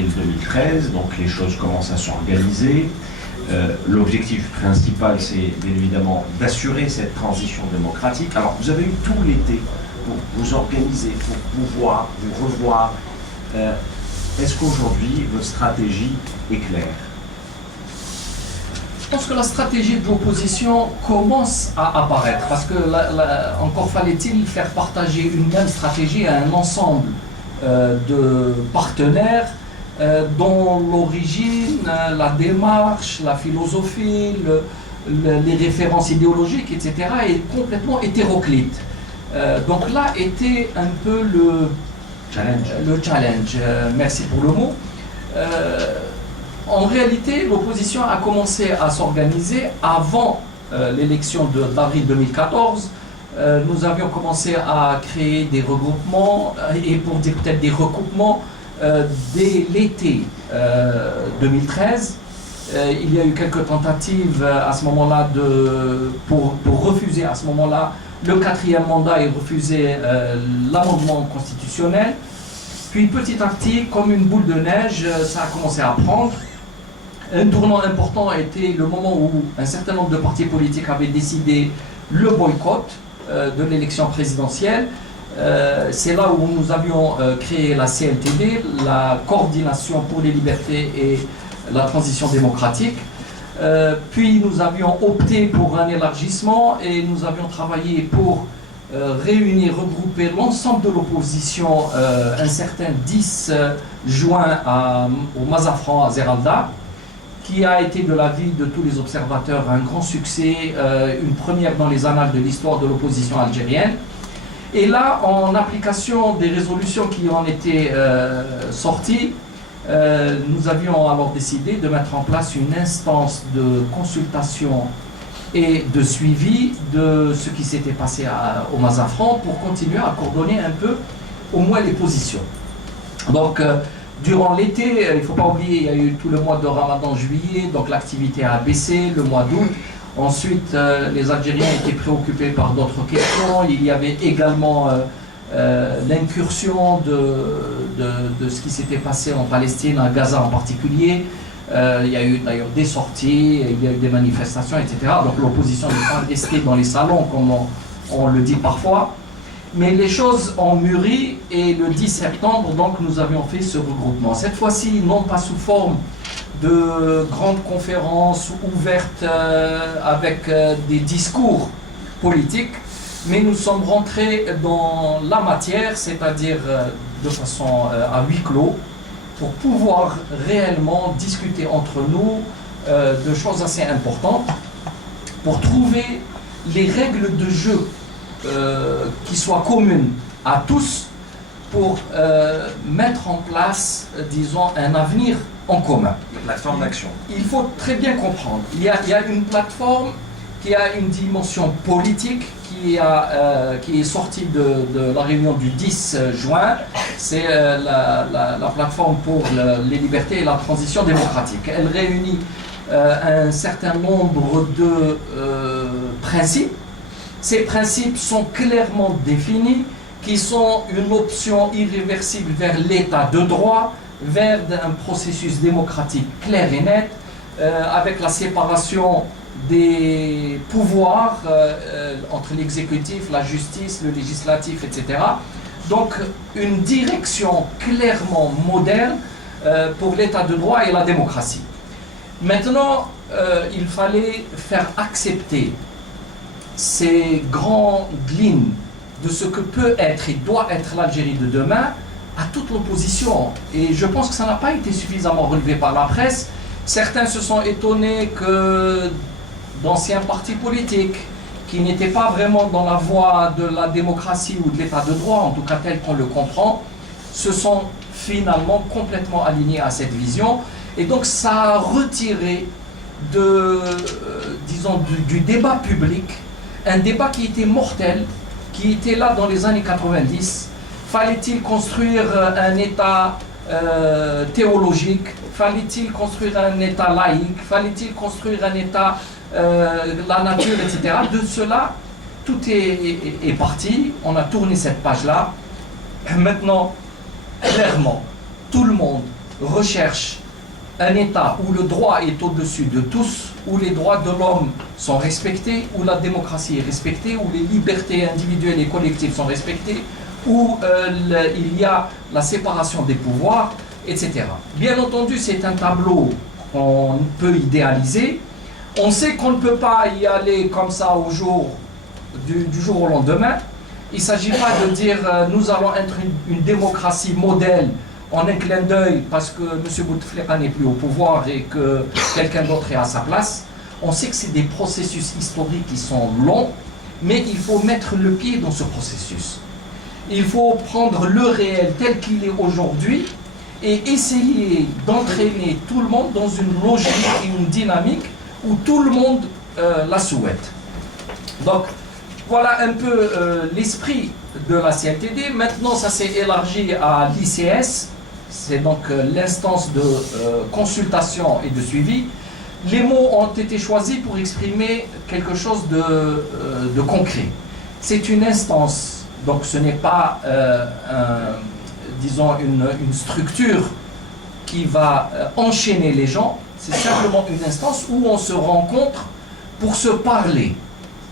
2013, donc les choses commencent à s'organiser. L'objectif principal, c'est bien évidemment d'assurer cette transition démocratique. Alors, vous avez eu tout l'été pour vous organiser, pour pouvoir vous revoir. Est-ce qu'aujourd'hui, votre stratégie est claire? Je pense que la stratégie de l'opposition commence à apparaître, parce que encore fallait-il faire partager une même stratégie à un ensemble de partenaires dont l'origine, la démarche, la philosophie, les références idéologiques, etc. est complètement hétéroclite. Donc là était un peu le challenge. Merci pour le mot. En réalité, l'opposition a commencé à s'organiser avant l'élection d'avril 2014. Nous avions commencé à créer des regroupements, et pour dire peut-être des recoupements, dès l'été 2013. Il y a eu quelques tentatives à ce moment-là pour refuser à ce moment-là le 4e mandat et refuser l'amendement constitutionnel. Puis petit à petit, comme une boule de neige, ça a commencé à prendre. Un tournant important a été le moment où un certain nombre de partis politiques avaient décidé le boycott de l'élection présidentielle. C'est là où nous avions créé la CLTD, la Coordination pour les libertés et la transition démocratique. Puis nous avions opté pour un élargissement et nous avions travaillé pour réunir, regrouper l'ensemble de l'opposition un certain 10 juin au Mazafran à Zeralda, qui a été de l'avis de tous les observateurs un grand succès, une première dans les annales de l'histoire de l'opposition algérienne. Et là, en application des résolutions qui en étaient sorties, nous avions alors décidé de mettre en place une instance de consultation et de suivi de ce qui s'était passé au Mazafran pour continuer à coordonner un peu au moins les positions. Donc, durant l'été, il ne faut pas oublier, il y a eu tout le mois de Ramadan, juillet, donc l'activité a baissé, le mois d'août. Ensuite, les Algériens étaient préoccupés par d'autres questions. Il y avait également l'incursion de ce qui s'était passé en Palestine, à Gaza en particulier. Il y a eu d'ailleurs des sorties, il y a eu des manifestations, etc. Donc l'opposition n'est pas restée dans les salons, comme on le dit parfois. Mais les choses ont mûri et le 10 septembre, donc, nous avions fait ce regroupement. Cette fois-ci, non pas sous forme de grandes conférences ouvertes avec des discours politiques, mais nous sommes rentrés dans la matière, c'est-à-dire de façon à huis clos, pour pouvoir réellement discuter entre nous de choses assez importantes, pour trouver les règles de jeu qui soient communes à tous, pour mettre en place, disons, un avenir en commun. Une plateforme d'action. Il faut très bien comprendre, il y a une plateforme qui a une dimension politique qui est sortie de la réunion du 10 juin. C'est la plateforme pour les libertés et la transition démocratique. Elle réunit un certain nombre de principes. Ces principes sont clairement définis, qui sont une option irréversible vers l'état de droit, vers un processus démocratique clair et net, avec la séparation des pouvoirs entre l'exécutif, la justice, le législatif, etc. Donc une direction clairement moderne pour l'état de droit et la démocratie. Maintenant, il fallait faire accepter ces grandes lignes de ce que peut être et doit être l'Algérie de demain à toute l'opposition. Et je pense que ça n'a pas été suffisamment relevé par la presse. Certains se sont étonnés que d'anciens partis politiques qui n'étaient pas vraiment dans la voie de la démocratie ou de l'état de droit, en tout cas tel qu'on le comprend, se sont finalement complètement alignés à cette vision. Et donc ça a retiré disons, du débat public un débat qui était mortel, qui était là dans les années 90. Fallait-il construire un État théologique? Fallait-il construire un État laïque? Fallait-il construire un État la nature, etc. De cela, tout est parti. On a tourné cette page-là. Maintenant, clairement, tout le monde recherche un État où le droit est au-dessus de tous, où les droits de l'homme sont respectés, où la démocratie est respectée, où les libertés individuelles et collectives sont respectées, où il y a la séparation des pouvoirs, etc. Bien entendu, c'est un tableau qu'on peut idéaliser. On sait qu'on ne peut pas y aller comme ça du jour au lendemain. Il ne s'agit pas de dire nous allons être une démocratie modèle en un clin d'œil parce que M. Bouteflika n'est plus au pouvoir et que quelqu'un d'autre est à sa place. On sait que c'est des processus historiques qui sont longs, mais il faut mettre le pied dans ce processus. Il faut prendre le réel tel qu'il est aujourd'hui et essayer d'entraîner tout le monde dans une logique et une dynamique où tout le monde la souhaite. Donc, voilà un peu l'esprit de la CNTD. Maintenant, ça s'est élargi à l'ICS, c'est donc l'instance de consultation et de suivi. Les mots ont été choisis pour exprimer quelque chose de concret. C'est une instance, donc ce n'est pas, disons, une structure qui va enchaîner les gens, c'est simplement une instance où on se rencontre pour se parler.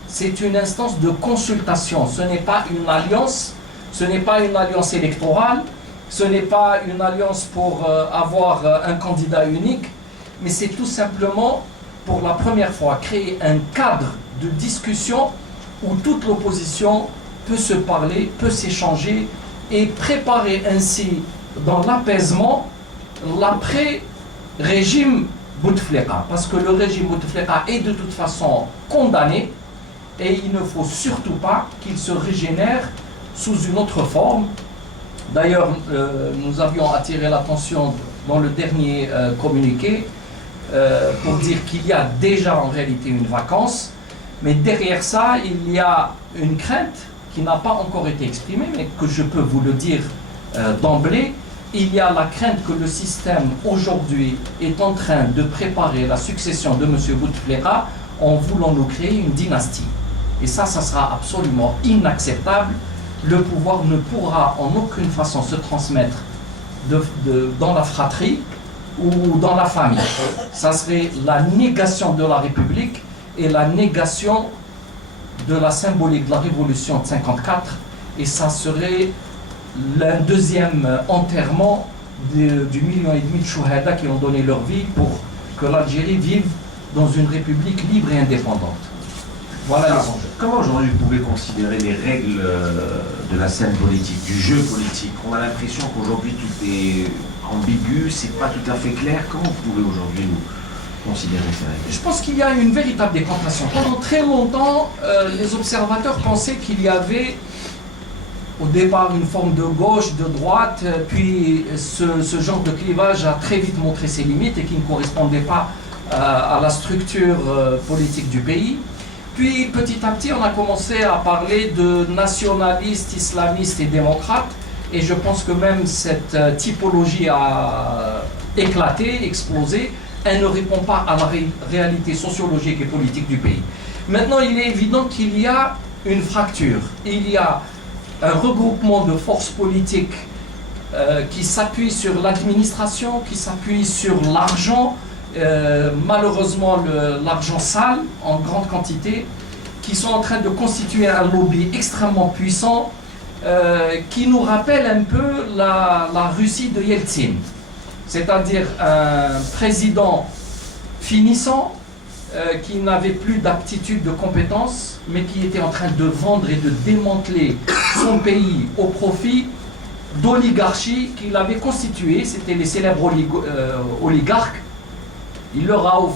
C'est une instance de consultation, ce n'est pas une alliance, ce n'est pas une alliance électorale, ce n'est pas une alliance pour avoir un candidat unique, mais c'est tout simplement, pour la première fois, créer un cadre de discussion où toute l'opposition peut se parler, peut s'échanger et préparer ainsi, dans l'apaisement, l'après-régime Bouteflika. Parce que le régime Bouteflika est de toute façon condamné et il ne faut surtout pas qu'il se régénère sous une autre forme. D'ailleurs, nous avions attiré l'attention dans le dernier communiqué pour dire qu'il y a déjà en réalité une vacance, mais derrière ça, il y a une crainte qui n'a pas encore été exprimée, mais que je peux vous le dire d'emblée. Il y a la crainte que le système aujourd'hui est en train de préparer la succession de M. Bouteflika en voulant nous créer une dynastie. Et ça sera absolument inacceptable. Le pouvoir ne pourra en aucune façon se transmettre dans la fratrie ou dans la famille. Ça serait la négation de la République et la négation de la symbolique de la Révolution de 1954. Et ça serait le deuxième enterrement du 1,5 million de chouhada qui ont donné leur vie pour que l'Algérie vive dans une république libre et indépendante. Voilà les enjeux. Comment aujourd'hui vous pouvez considérer les règles de la scène politique, du jeu politique? On a l'impression qu'aujourd'hui tout est ambigu, c'est pas tout à fait clair. Comment vous pouvez aujourd'hui nous considérer ces règles? Je pense qu'il y a une véritable décantation. Pendant très longtemps, les observateurs pensaient qu'il y avait au départ une forme de gauche, de droite, puis ce genre de clivage a très vite montré ses limites et qui ne correspondait pas à la structure politique du pays. Puis petit à petit, on a commencé à parler de nationalistes, islamistes et démocrates. Et je pense que même cette typologie a éclaté, explosé. Elle ne répond pas à la réalité sociologique et politique du pays. Maintenant, il est évident qu'il y a une fracture. Il y a un regroupement de forces politiques qui s'appuient sur l'administration, qui s'appuient sur l'argent, malheureusement l'argent sale en grande quantité, qui sont en train de constituer un lobby extrêmement puissant qui nous rappelle un peu la Russie de Yeltsin, c'est-à-dire un président finissant qui n'avait plus d'aptitude, de compétences, mais qui était en train de vendre et de démanteler son pays au profit d'oligarchies qu'il avait constituées. C'était les célèbres oligarques. Il leur a